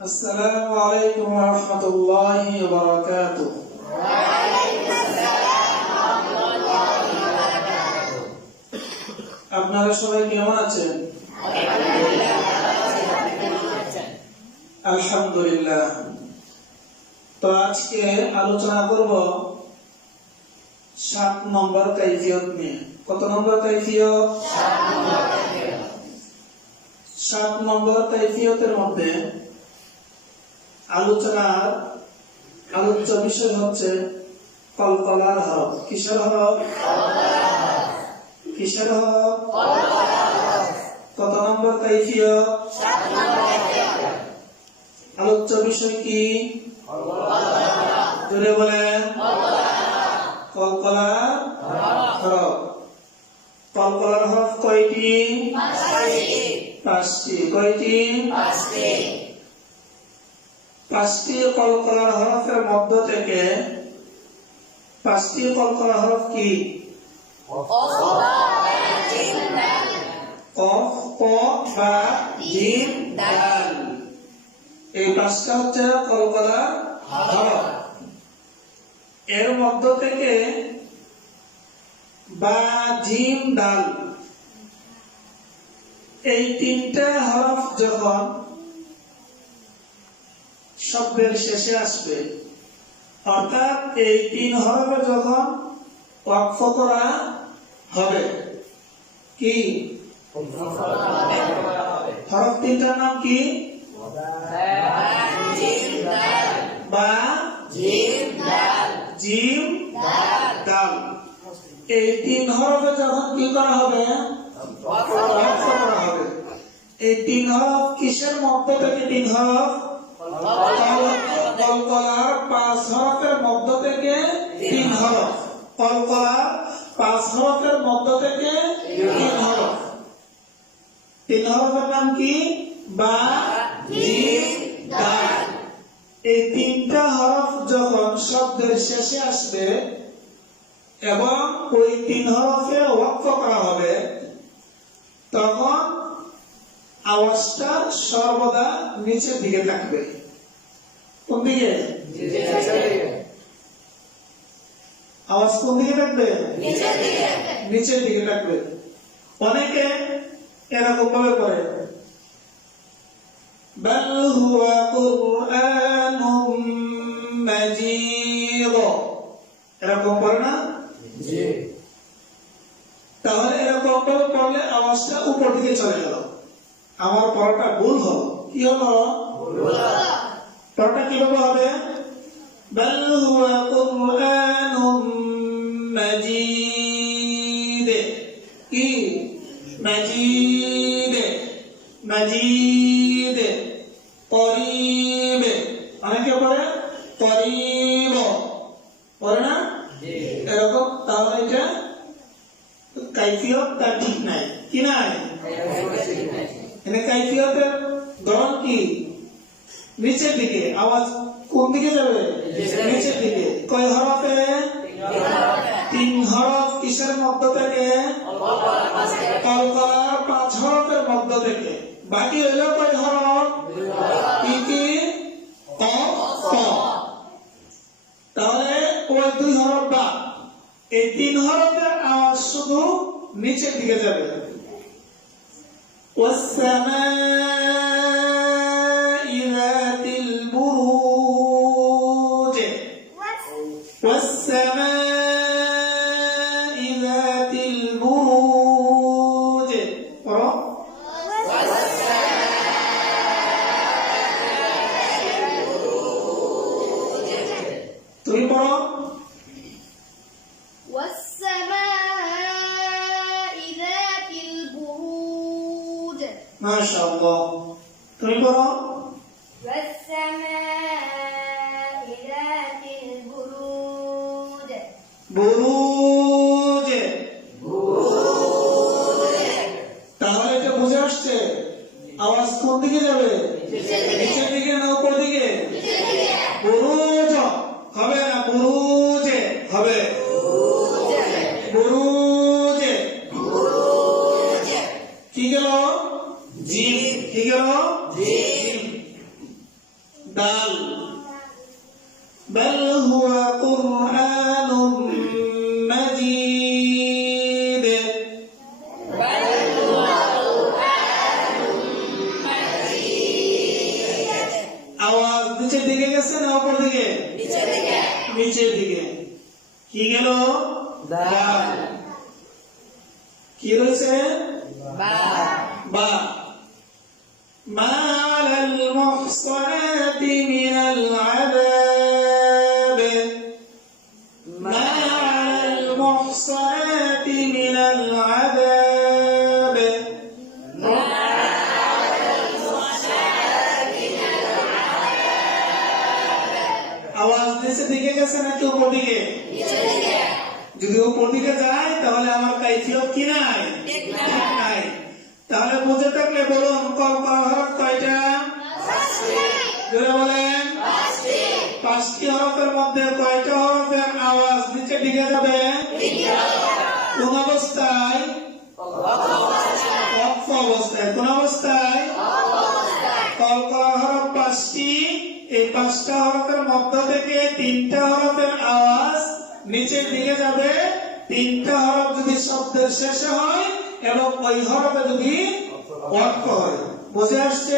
السلام عليكم ورحمة الله وبركاته আপনারা সবাই কেমন আছেন আলহামদুলিল্লাহ তো আজকে আলোচনা করব সাত নম্বর কাইফিয়ত নিয়ে কত নম্বর কাইফিয়ত সাত নম্বর কাইফিয়তের মধ্যে আলোচনার আলোচ্য বিষয় হচ্ছে কলকলার হরফ কিসের হরফ কিসের হরফ কত নম্বর আলোচ্য বিষয় কি? জোরে বলেন। কলকলার হরফ কলকলার হরফ কয়টি? পাঁচটি। কয়টি? পাঁচটি কলকলার হরফের মধ্য থেকে পাঁচটি কলকলার হরফ কি? কফ ক বা জিম এই পাঁচটা হচ্ছে কলকলা হরফ। এর মধ্য থেকে বা, জিম, দাল। এই তিনটা হরফ যখন শব্দের শেষে আসবে। অর্থাৎ এই তিন হরফে যখন ওয়াকফ করা হবে। কি? হরফ তিনটার নাম কি? বা জিম দাল। এই তিন হরফে যখন কি করা হবে? করা হবে। এই তিন হরফ কিসের মধ্যে থেকে তিন হরফ? তিন হরফের নাম কি? বা এই তিনটা হরফ যখন শব্দের শেষে আসবে এবং ওই তিন হরফে ওয়াক্ফ করা হবে, তখন আওয়াজটা সর্বদা নিচের দিকে থাকবে কোন দিকে আওয়াজ কোন দিকে থাকবে নিচের দিকে থাকবে অনেকে এরকম ভাবে করে بل هو قرآن مجيد এরকম করে না তাহলে এরকম ভাবে পড়লে আওয়াজটা উপর দিকে চলে গেল আমার পরোটা ভুল হলো। কি হলো? পরোটা কীভাবে হবে? بل এখানে কাইফিয়তের ধরন কি? নিচের দিকে আওয়াজ কোন দিকে যাবে? নিচের দিকে। কয় হরফে তিন হরফ কিসের মধ্য থেকে? কলকলার পাঁচ হরফের মধ্য থেকে। বাকি হইল কয় হরফ ক ক? তাহলে ওই দুই হরফ বা এই তিন হরফের আওয়াজ শুধু নিচের দিকে যাবে। والسماء ذات البروج. والسماء ذات البروج. رب. والسماء ذات البروج মাশাআল্লাহ তুমি পড়ো والسماء ذات البروج বুরুজ তাহলে এটা বুঝে আসছে আওয়াজ কোন দিকে যাবে নিচের দিকে না উপর দিকে বুরুজ না উপর দিকে? নিচের দিকে। নিচের দিকে। কি গেল? ডাল কি রয়েছে বা। বা। মালাল মুহসান। উপর দিকে যদি উপর দিকে যায় তাহলে আমার কাইফিয়ত কি নাই? নাই। তাহলে বুঝে থাকলে বলুন কল কল হরফ কয়টা? বলেন। পাঁচটি। হরফের মধ্যে কয়টা হরফের আওয়াজ নিচে দিকে যাবে? কোন অবস্থায়? অবস্থায় কোন অবস্থায়? কল কল হরফ পাঁচটি। এই পাঁচটা হরফের মধ্য থেকে তিনটা হরফের আওয়াজ নিচের দিকে যাবে। তিনটা হরফ যদি শব্দের শেষে হয় এবং ওই হরফে যদি অর্থ হয়। বুঝে আসছে?